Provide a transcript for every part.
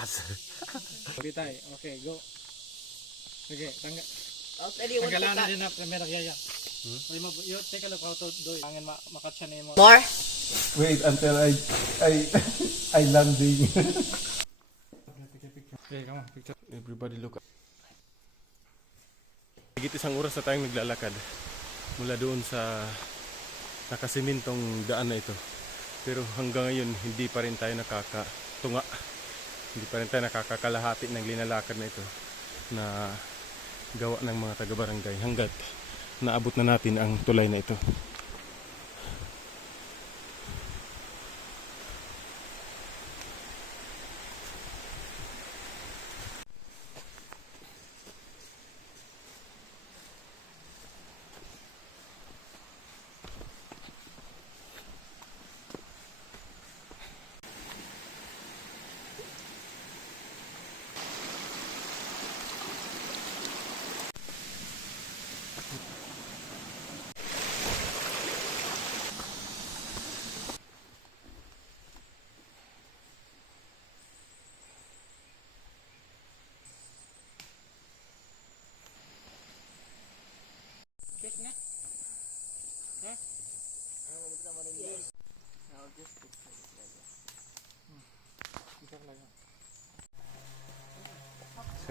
taas. Okay tayo. Okay, go. Sige, Tanggalan na din na primera yaya. You take a look how to do it. Angin makatcha na mo. More? Wait until I landing. Okay, come on, picture. Everybody look up. Higit isang oras na tayong naglalakad mula doon sa nakasimintong daan na ito. Pero hanggang ngayon hindi pa rin tayo nakakatunga. Hindi pa rin tayo nakakakalahati ng linalakad na ito na gawa ng mga taga-barangay hanggat naabot na natin ang tulay na ito.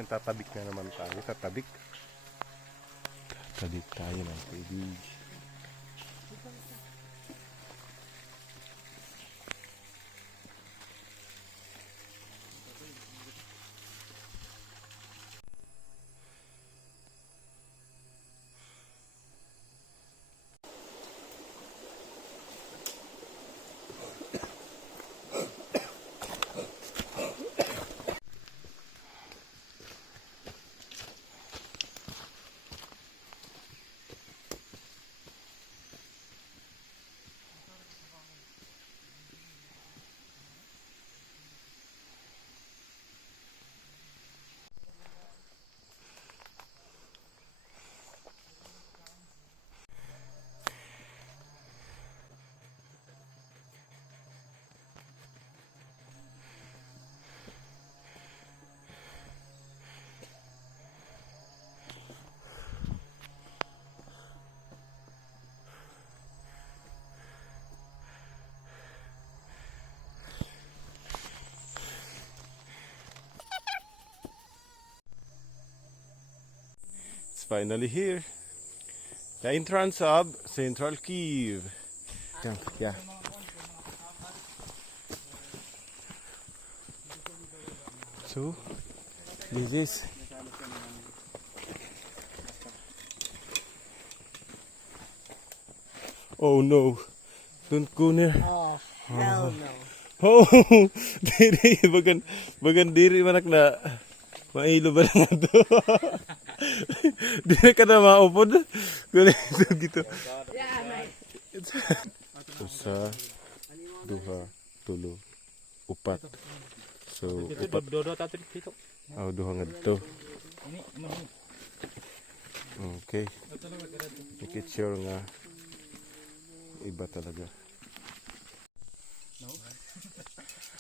Tatabik na naman tayo. Tatabik tayo ng tubig. Finally here, the entrance of Central Kyiv. Yeah. So this is oh no, don't go near. Oh, hell no. Oh, diri bagan diri manak na mailo ba lang ato. Di ka na maupod. Ganito gitu. Yeah, nice. Usa, duha, tulo, upat. So, upat. Dodo tatin dito. Oh, duha nga dito. Okay. Make it sure nga iba talaga.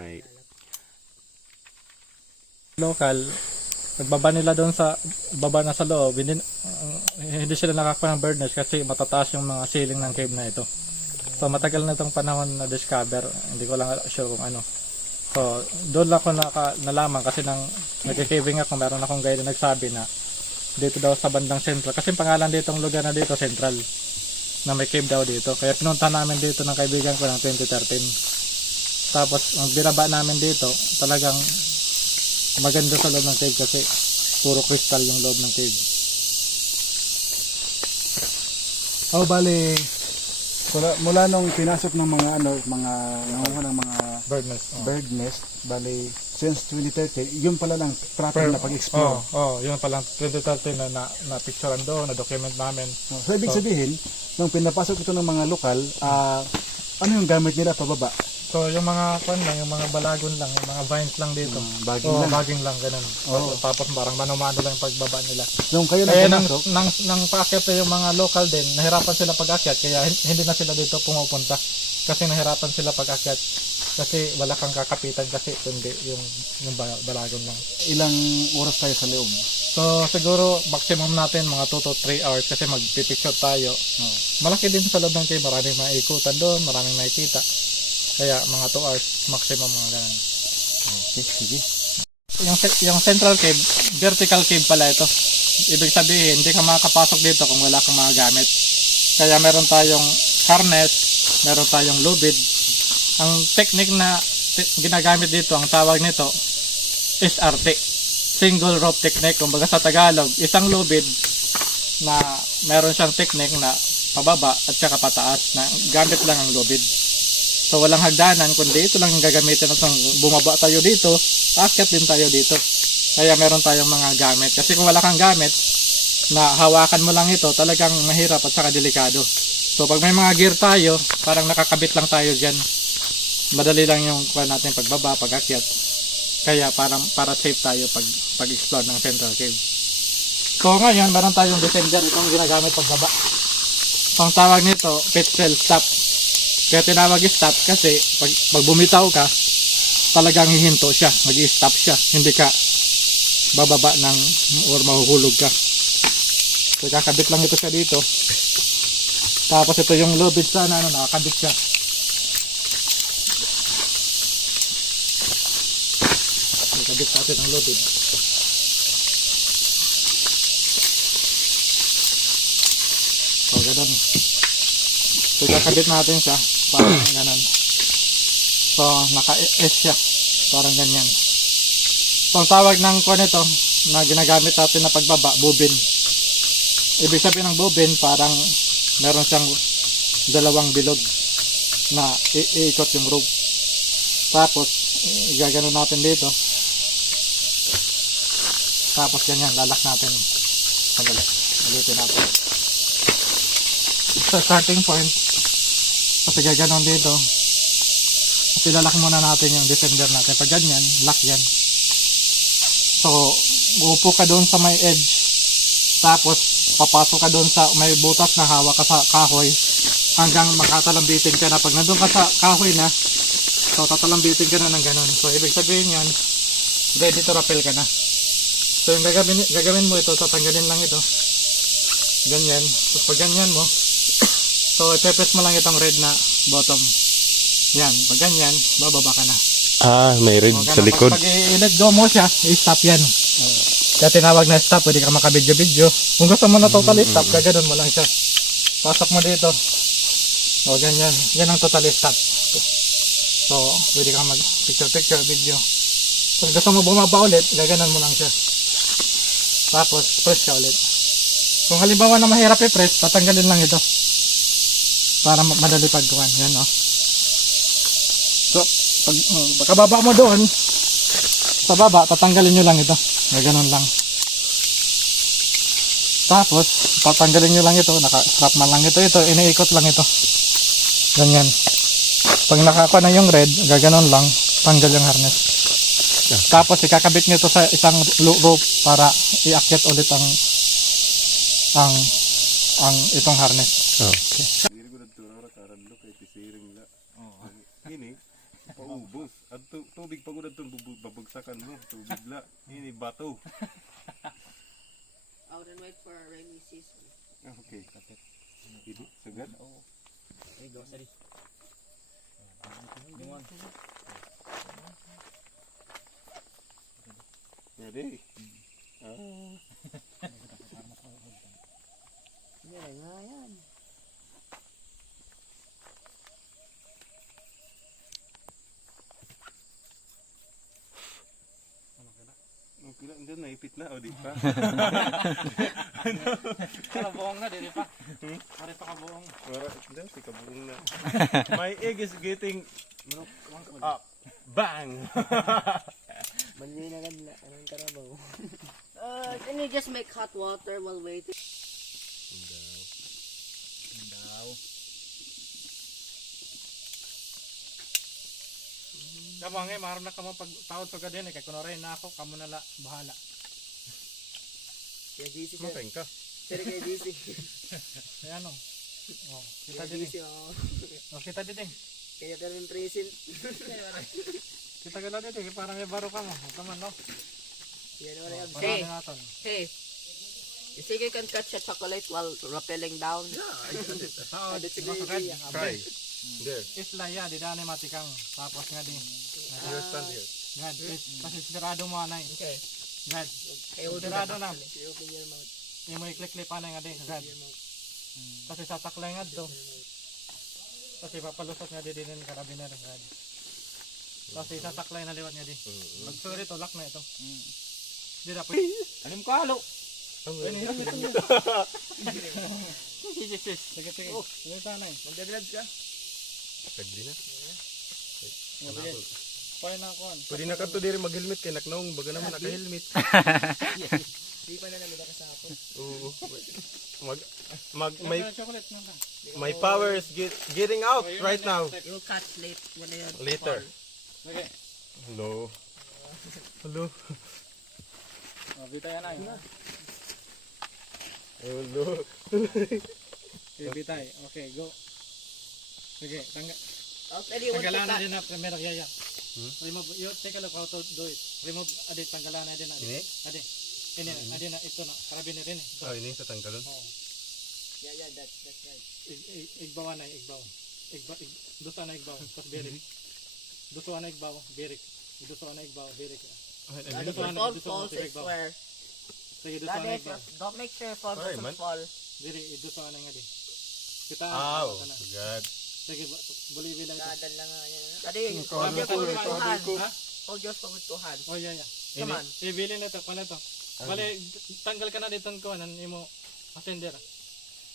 Ay. Local, nagbaba nila doon sa baba na sa loob, hindi sila nakakuha ng bird nest kasi matataas yung mga ceiling ng cave na ito. So matagal na itong panahon na discover, hindi ko lang sure kung ano. So doon lang ako nalaman kasi nang nagka-caving ako, meron akong guide na nagsabi na dito daw sa bandang central, kasi pangalan ditong lugar na dito central, na may cave daw dito. Kaya pinunta namin dito ng kaibigan ko ng 2013. Tapos ang binaba namin dito, talagang maganda sa loob ng cave kasi puro crystal yung loob ng cave. Oh, bali mula nung pinasok ng mga nangunguha ng mga bird nest, bali since 2030, yun pala lang trapper na pag-explore. Yun pala 2013 na picturean doon, na document namin. So ibig sabihin, nung pinapasok ito ng mga lokal, ano yung gamit nila pababa? So yung mga yung mga balagon lang, yung mga vines lang dito. Bagging lang ganun. Tapos parang mano-mano lang yung pagbaba nila. Nung kayo kaya pumasok, nang paakyat yung mga local din, nahirapan sila pag-akyat, kaya hindi na sila dito pumupunta. Kasi nahirapan sila pag-akyat. Kasi wala kang kakapitan kasi kundi yung balagon lang. Ilang oras tayo sa loob? So siguro maximum natin mga 2 to 3 hours kasi magpipicture tayo. Malaki din sa loob ng cave, maraming maikutan doon, maraming makikita. Kaya mga 2 hours maximum mga ganun. Okay, sige. Yung central cave, vertical cave pala ito. Ibig sabihin, hindi ka makakapasok dito kung wala kang mga gamit. Kaya meron tayong harness, meron tayong lubid. Ang technique na ginagamit dito, ang tawag nito, SRT. Single rope technique. Kumbaga sa Tagalog, isang lubid na meron siyang technique na pababa at saka pataas na gamit lang ang lubid. So walang hagdanan, kundi ito lang yung gagamitin natin. Bumaba tayo dito, akyat din tayo dito. Kaya meron tayong mga gamit. Kasi kung wala kang gamit, na hawakan mo lang ito, talagang mahirap at saka delikado. So pag may mga gear tayo, parang nakakabit lang tayo dyan. Madali lang yung natin pagbaba, pag-akyat. Kaya para safe tayo pag-explore ng Central Cave. So ngayon, meron tayong descender. Itong ginagamit pagbaba. So ang tawag nito, pitfall stop. Kaya tinawag stop kasi pag bumitaw ka, talagang hihinto siya, mag-i-stop siya. Hindi ka bababa ng or mahuhulog ka. So kakabit lang ito siya dito. Tapos ito yung lubid sana, nakakabit siya. Kakabit natin ang lubid. So ganun. So kakabit natin siya. Parang ganun. So naka-S siya. Parang ganyan. So ang tawag ng nito na ginagamit natin na pagbaba, bobin. Ibig sabihin ng bobin, parang meron siyang dalawang bilog na iikot yung rope. Tapos igagano natin dito. Tapos ganyan, lalak natin. Sandali, ulitin natin. Sa starting point, kasi gaganon dito, ilalak muna natin yung descender natin. Pag ganyan, lock yan. So, uupo ka doon sa may edge, tapos papasok ka doon sa may butas na hawak ka sa kahoy hanggang makatalambitin ka na. Pag nandun ka sa kahoy na, so tatalambitin ka na ng ganun. So, ibig sabihin yun, ready to rappel ka na. So, yung gagawin mo ito, tatanggalin lang ito. Ganyan. Tapos pag ganyan mo, so i-press mo lang itong red na bottom. Yan. Pag ganyan, bababa ka na. May red sa likod. Pag i-let go mo siya, i-stop yan. Kaya tinawag na stop, pwede ka makabidyo-bidyo. Kung gusto mo na totally stop, gaganon mo lang siya. Pasok mo dito. O ganyan. Yan ang totally stop. So, pwede ka mag-picture-picture, video. Kung gusto mo bumaba ulit, gaganon mo lang siya. Tapos, press ka ulit. Kung halimbawa na mahirap i-press, tatanggalin lang ito. Para madali pagkuhan. Yan, o. So, pagkababa mo doon, sa baba, tatanggalin nyo lang ito. Gaganon lang. Tapos, tatanggalin nyo lang ito. Naka-strap man lang ito. Iniikot lang ito. Ganyan. Pag nakakuha na yung red, gaganon lang. Tanggal yung harness. Tapos, ikakabit nyo ito sa isang rope para iakyat ulit ang itong harness. Okay. Ini paubos. At tubig pagod at babagsakan mo. Tubig la. Ini bato. I wouldn't wait for a rainy season. Okay. Ini sagad. Ready? Yan nga yan. Okay lang. Hindi, naipit na. O, di pa? Kabuong na, di pa? Pare pa kabuong. Hindi, si kabuong na. My egg is getting up. Bang! Mali na ganda. Anong karabaw? Can you just make hot water while waiting? Kamu nga, maram na kamo pagtaod sa gadin. Kaya kunoray na ako, kamo nala, bahala. Kaya GC sir. Mapeng ka. Sir kaya GC. Ayan o. Oh, kita Kaya din GC oh. Oh, kita din Kaya tayo present. Kita gala dito, parang may baro ka mo. Come on, no? Yan naman yung Parang natin. Hey, you think you can catch a chocolate while rappelling down? Oo, That's a mas good red. idea. Try. There. Isla ya, di daan matikang. Tapos nga di. You stand here. Gad, kasi sigurado mo anay. Okay. Gad, Hey, open sigurado na. You open your mouth. Imo i-click-click anay nga di. Gad. Kasi sataklay nga to. Kasi papalusot nga di din karabiner. Gad. Kasi sasaklay na liwat nga di. Magsuri to, lock na ito. Di dapat. Anim ko halo. Sige, sige. Sige tanay. Magdadrag ka? Tagli na. Sige. Pwede na kuhan. Pwede na ka to diri mag-helmet kay naknaong baga naman naka-helmet. Di pa na namin nakasapon. Oo. May Chocolate na lang. my power is getting out right now. You'll catch late when I Later. Okay. Hello. Hello. Bitay na yun. Hello. Sige, bitay. Okay, go. Sige, I'll tell you what to tanggalan na catch. din na primero yaya. Remove, you take a look how to do it. Remove, adi, tanggalan na din. Ini? Adi. Ini, adi na, ito na. Karabiner rin. Oh, ini sa tanggalon. Oo. Yeah, that's right. Igbawa na, igbaw. Dusa na igbaw. Tapos birik. Dusa na igbaw, birik. Dusa na igbaw, birik. If your phone falls, I swear. Sige, dusa na Daddy, igbaw. don't make sure your phone Sorry, doesn't man. fall. Diri, dusa na nga di. Kita, Ow. na. God. Sige, buliwi lang ito. Dadan lang nga yan. Daddy, hold your phone with two hands. Ha? Hold your phone with two hands. Oh, yeah. Come on. Ibili na ito, pala ito. Bale, tanggal ka na dito ang kuhan, imo ascender.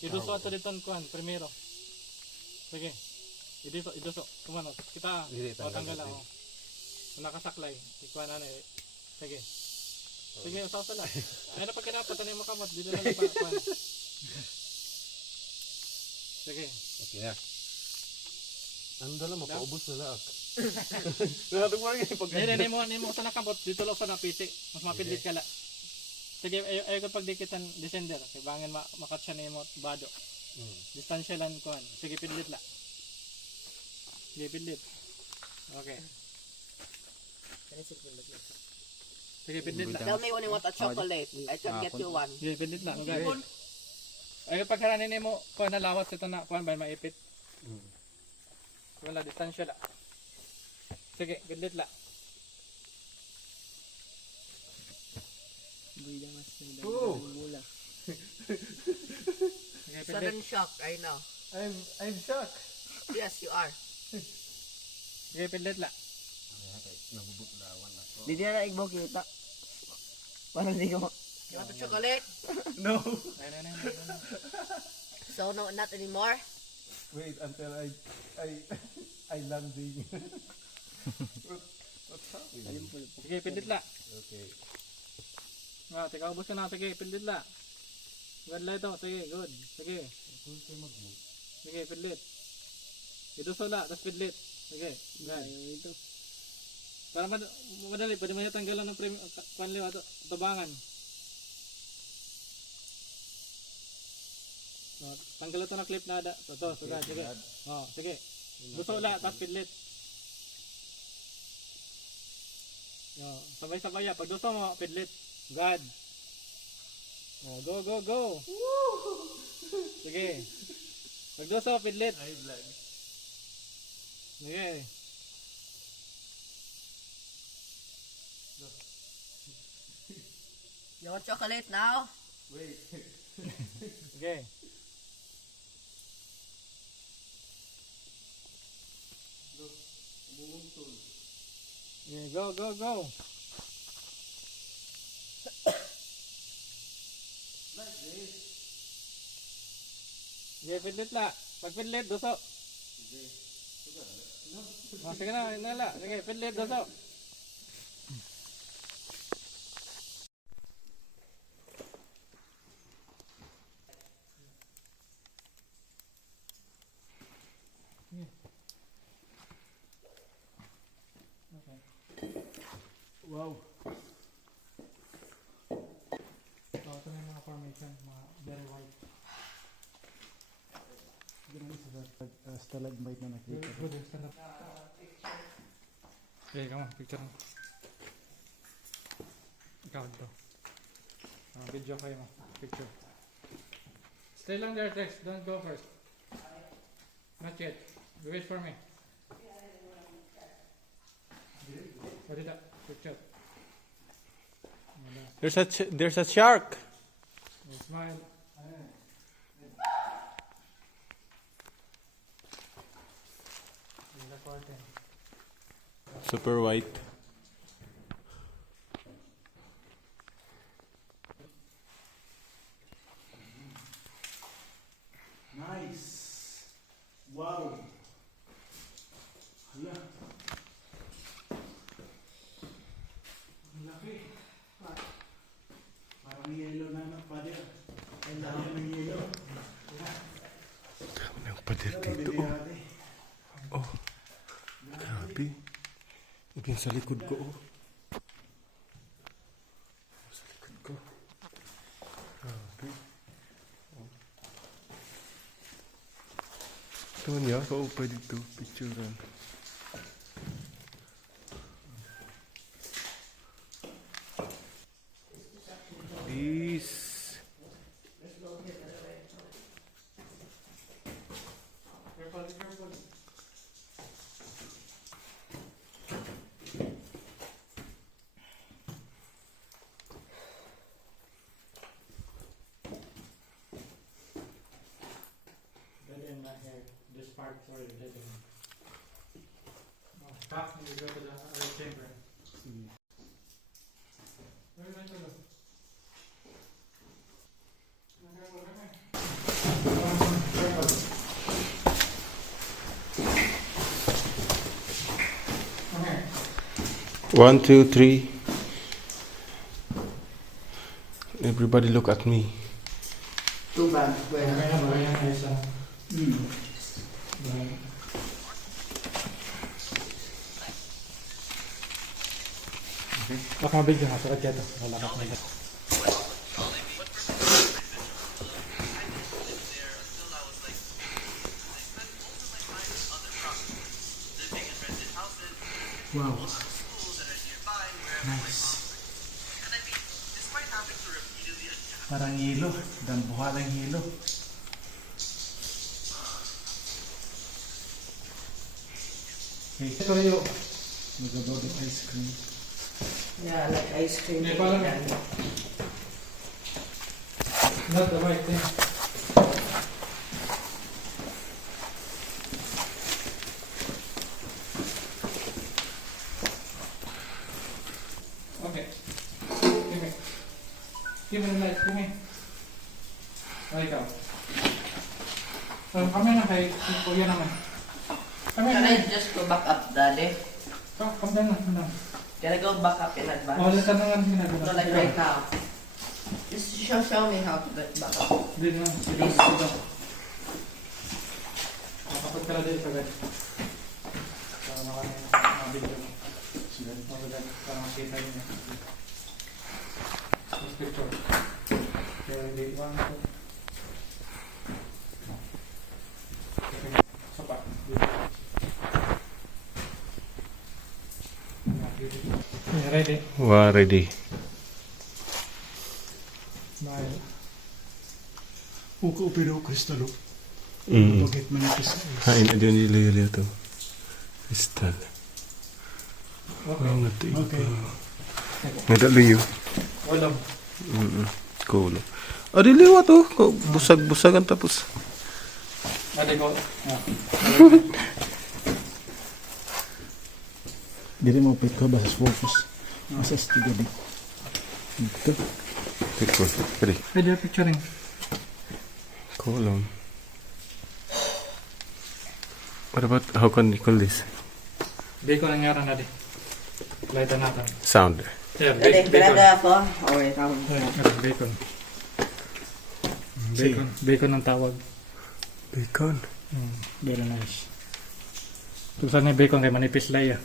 Iduso ato dito ang kuhan, primero. Sige. Iduso. Kumano, kita. Dili, O, tanggal tanggal natin. ako. Nakasaklay. Ikuha na na eh. Sige. Sige, usaw lang. Ay, napag kinapat, ano yung makamot? Dito na lang pa. Kuhan. Sige. Okay na. Ang dala mapaubos na laak. Nato mo rin pag Hindi mo sa nakabot. Dito lang sa napiti. Mas mapidlit ka la. Sige, ayaw ko pagdikitan descender. Kaya bangin makatsa na mo bado. Distansya lang kuhan. Sige, pidlit la. Sige, pidlit. Okay. Sige, pidlit la. Tell me when you want a chocolate. I can get you one. Sige, pidlit la. Okay. Ayaw pagkaranin mo kuhan na lawas ito na kuhan ba maipit. Wala, distansya la. Sige, pidlit la. Sige, pidlit. Sudden shock, I know. I'm shocked. Yes, you are. Sige, pidlit la. Di na igbo kita. Parang di ko. You want a chocolate? Ay. So, no, not anymore? Wait until I landing. Sige, pindit la. Okay. Ah, teka, ubos ka na. Sige, pindit la. Good la ito. Sige, good. Sige. Sige, pindit. Ito sula, tapos pindit. Sige, good. Ito. Para madali, pwede mo yung tanggalan ng panliwa ito. Tabangan. Tanggal ito na clip na ada. Ito, suga, sige. Oh, sige. Gusto la, tapos pindit. Oh, sabay-sabay ya. Pag gusto mo, pidlit. God. Oh, go. Sige. Pag gusto, pidlit. Sige. You want chocolate now? Sige. Yeah, go. Yeah, pindlit la. Pag pindlit, doso. Sige na, inala. Sige, pindlit, doso. Wow. So, ito na yung mga formation, mga very white. Stalagmite na nakita. Okay, come on, picture mo. Ikaw ito. Video kayo mo. Picture. Stay lang there, Tex. Don't go first. Not yet. Wait for me. Pwede na. Picture. There's a shark. Smile. Super white. Nice! Wow! Hala. Ang laki. Parang yellow na padel. Ang dami ng yellow. Dami ng pader dito. Oh. Grabe. Yung sa likod ko, oh. Sa likod ko. Grabe. Oh. Ito niya, kaupa dito. Picturean. This. This part, sorry, dead in. Oh, stop and you go to the other chamber. Where did I go? Okay. 1, 2, 3. Everybody look at me. Too bad. Baka mabigyan ka, sakit yata. Wala ka pa. Wow. Nice. Parang hilo. Dambuhalang hilo. Hey, Ito yung magagawa ng ice cream. Yeah, like ice cream. May parang- not the right thing. Okay. Give me. Give me the light. Give me. There you go. So, kami na kay Kuya naman. Kami Can na. I just go back up, Daddy? Come down na. Come down. Can I go back up in advance? Oh, latan na nga ginagawa. No, like right now. Just show me how to get back up. Dito na. Dito. Please. Dito. Kapag ka na dito sagad. Para makabigyan mo. Sagad. Para makita yun. This picture. Kaya hindi. 1, 2. Sopa. Dito. Yeah, ready. Wow, ready. Smile. Uko pero kristalo. Mm. Bakit manipis? Hain na din nila to. Crystal. Okay. Ang natin. Okay. Nadaluyo. Wala. Cool. Adiliwa to. Busag-busagan tapos. Ate ko. Dili mo pit ko basas focus. Masas tiga di. Ito. Picture. Ready. Video picturing. Cool. What about, how can you call this? Bacon ang yaran natin. Lightan natin. Sound. Yeah, Daddy, bacon. pinada ako. Oh, wait, Bacon. Bacon. Bacon ang tawag. Bacon. Very nice. Kung saan yung bacon kay manipis laya.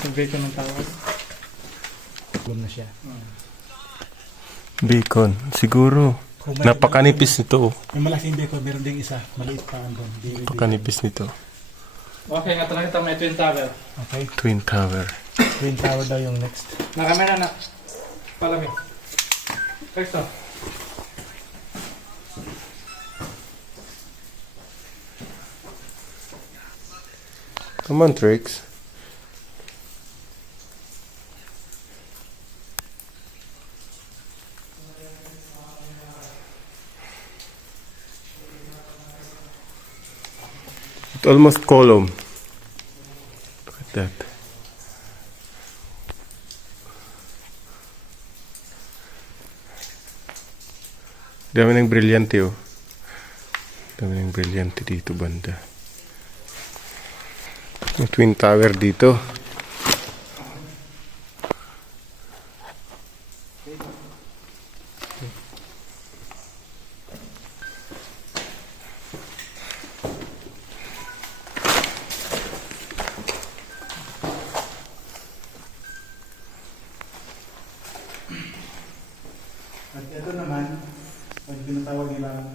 So bacon ang tawag. Alam na siya. Bacon. Siguro. Kung may, Napakanipis nito. Oh. yung malaking beko, meron ding isa. Maliit pa andun. Napakanipis nito. Okay, nga talaga ito may Twin Tower. Okay. Twin Tower. Twin Tower daw yung next. Nakamera na. Palami. Next to. Come on, Trix. It's almost column. Look at that. Dami ng brilyante oh. Dami ng brilyante dito banda. May Twin Tower dito. At ito naman, pag tinatawag nila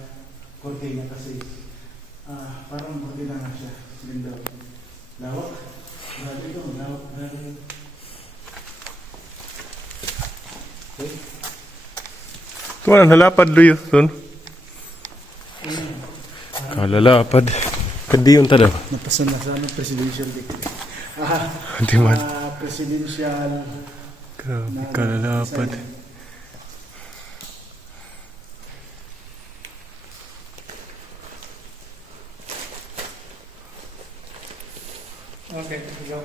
cortina kasi parang cortina nga siya. Ganda. Lawak. Grabe ito. Lawak. Grabe. Okay. Tumanan, halapad doyo. Sun. Kalalapad. Kadiyon ta daw. Napasan na sa aming presidential decree. Di man. Presidential Grabe, kalalapad. Okay, go.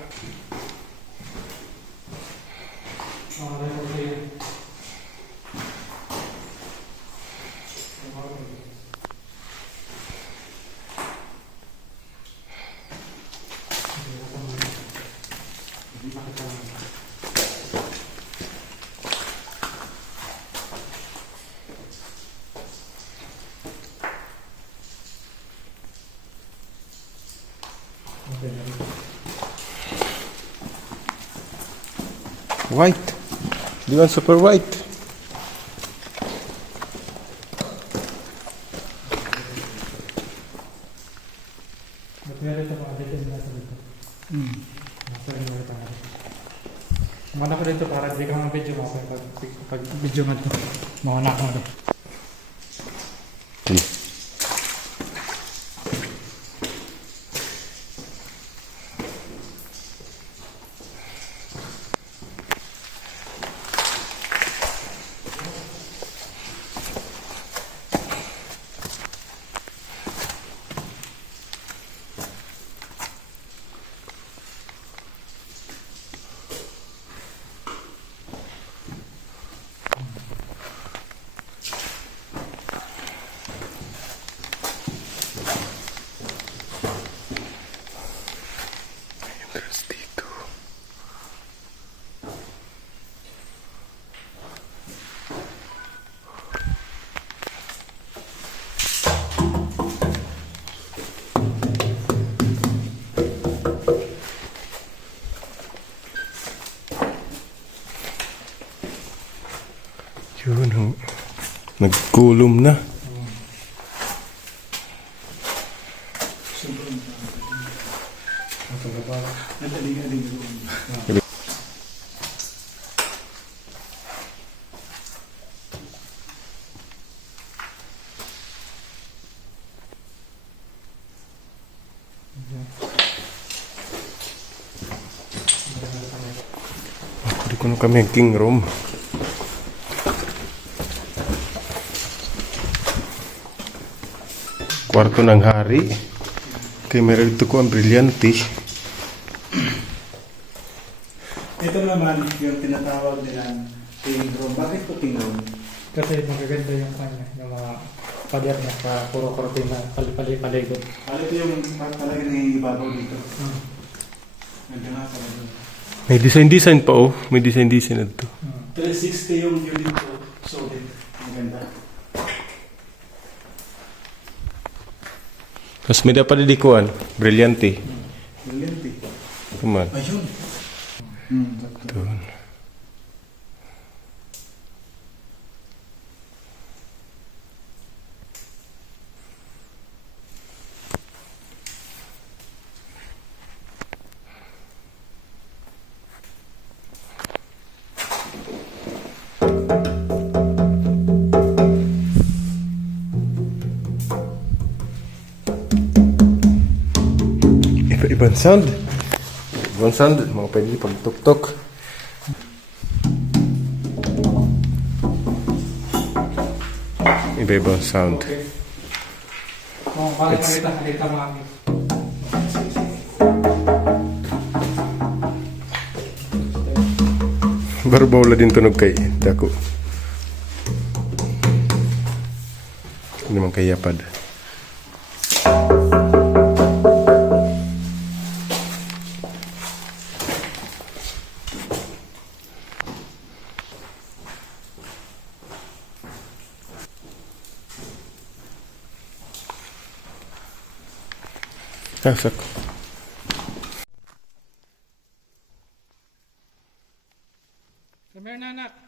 Okay. White. Do you want super white? Mana ko dito para di ka mga video mo pag video mo ito. Mauna ako ito. Entrance dito. Yun, nagkulom na. Hindi ko na kami ang king room. Kwarto ng hari. Kaya meron dito ko ang brilyante. Ito naman yung tinatawag nilang king room. Bakit po king room? Kasi magaganda yung kanya, yung mga pader niya pa puro kortina, paligod. Ito yung talaga nangibabaw dito. Ganda nga pala doon. May design pa oh. May design na dito. 360 yung view dito. Solid. Maganda. Tapos may dapat didikuan. Brilyante. Brilliant eh. Come on. Ayun. Doon. sound. Ibang sound, mga pwede pagtuktok. Iba-ibang sound. Oh, pakita mo kami. Baru wala din tunog kay dako. Hindi man kay yapad. Sak. Come here, Nanak.